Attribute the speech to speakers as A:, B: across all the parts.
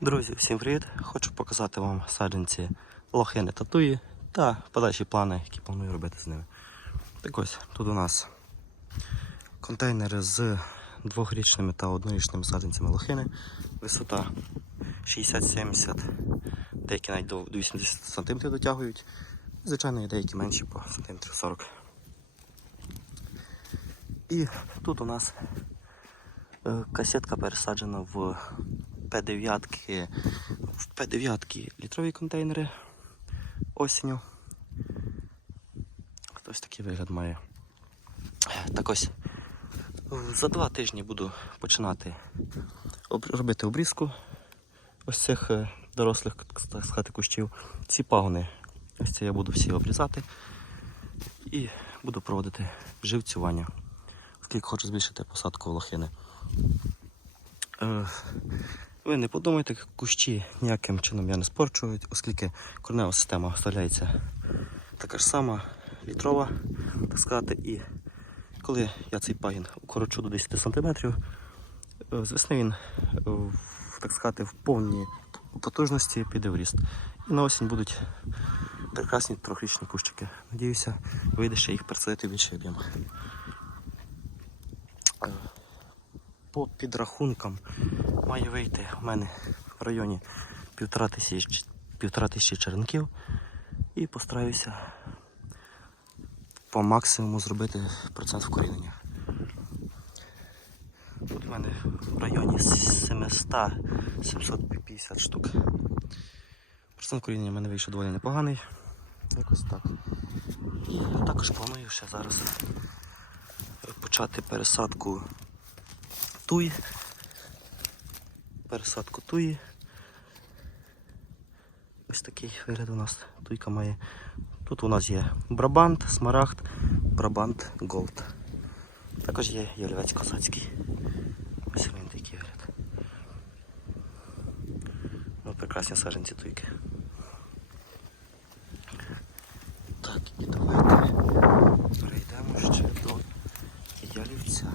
A: Друзі, всім привіт! Хочу показати вам саджанці лохини татуї та подальші плани, які планую робити з ними. Так ось, тут у нас контейнери з двохрічними та однорічними саджанцями лохини. Висота 60-70, деякі навіть до 80 см дотягують. Звичайно, є деякі менші по сантиметрів 40 І тут у нас е, касетка пересаджена в П9, в П9 літрові контейнери осінню. Хтось такий вигляд має. Так ось за два тижні буду починати робити обрізку ось цих е, дорослих так сказати, кущів. Ці пагони, ось це я буду всі обрізати і буду проводити живцювання, оскільки хочу збільшити посадку лохини. Ви не подумайте, кущі ніяким чином я не спорчую, оскільки корнева система вставляється така ж сама, літрова, так сказати, і коли я цей пагін укорочу до 10 см, е, з весни він, е, так сказати, в повній потужності піде в ріст. І на осінь будуть прекрасні трьохрічні кущики. Надіюся, вийде ще їх пересадити в більший об'єм. Е, По підрахункам має вийти у мене в районі півтора тисячі, півтора тисячі черенків і постараюся по максимуму зробити процент вкорінення. Тут у мене в районі 700-750 штук. Процент коріння в мене вийшов доволі непоганий. Якось так. І також планую ще зараз почати пересадку туї. Пересадку туї. Ось такий вигляд у нас туйка має. Тут у нас є Брабант, Смарагд, Брабант Голд. Також є ялівець косацький. Ось він такий вигляд. Ну, прекрасні саженці туйки. Так, і давайте перейдемо ще до ялівця.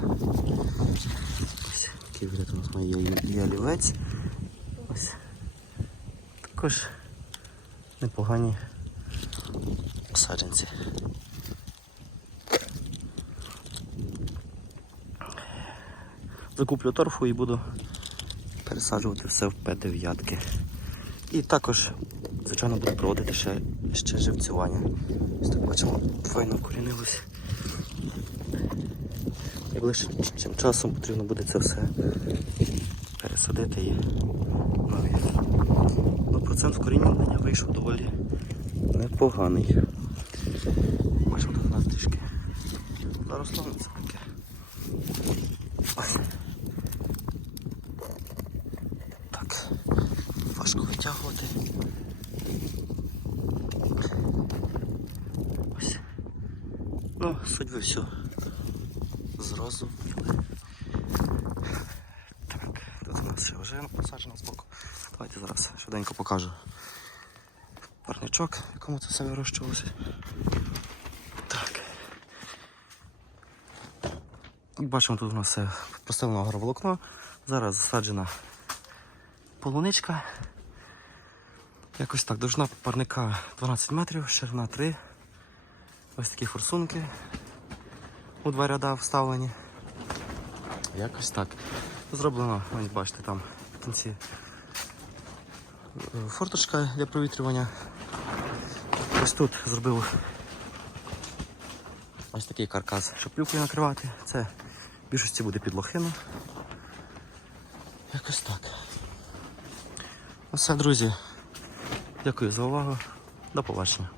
A: Ось такий у нас має ялівець. Ось. Також непогані саджанці. Закуплю торфу і буду пересаджувати все в П9. І також, звичайно, буду проводити ще, ще живцювання. Ось так бачимо, файно вкорінилось. Найближчим часом потрібно буде це все пересадити і нові. Ну, процент вкорінення вийшов доволі непоганий. Бачимо, тут нас трішки заросло ну, це таке. Так, важко витягувати. Ось. Ну, суть ви все зрозуміли. Так, тут у нас ще вже посаджено збоку. Давайте зараз швиденько покажу парничок, якому це все вирощувалося. Так. Бачимо, тут у нас поставлено агроволокно. Зараз засаджена полуничка. Якось так, довжина парника 12 метрів, ширина 3. Ось такі форсунки у два ряда вставлені. Якось так. Зроблено, ось бачите, там в кінці е, форточка для провітрювання. Ось тут зробив ось такий каркас, щоб плюкою накривати. Це в більшості буде під лохину. Якось так. Ну Все, друзі. Дякую за увагу. До побачення.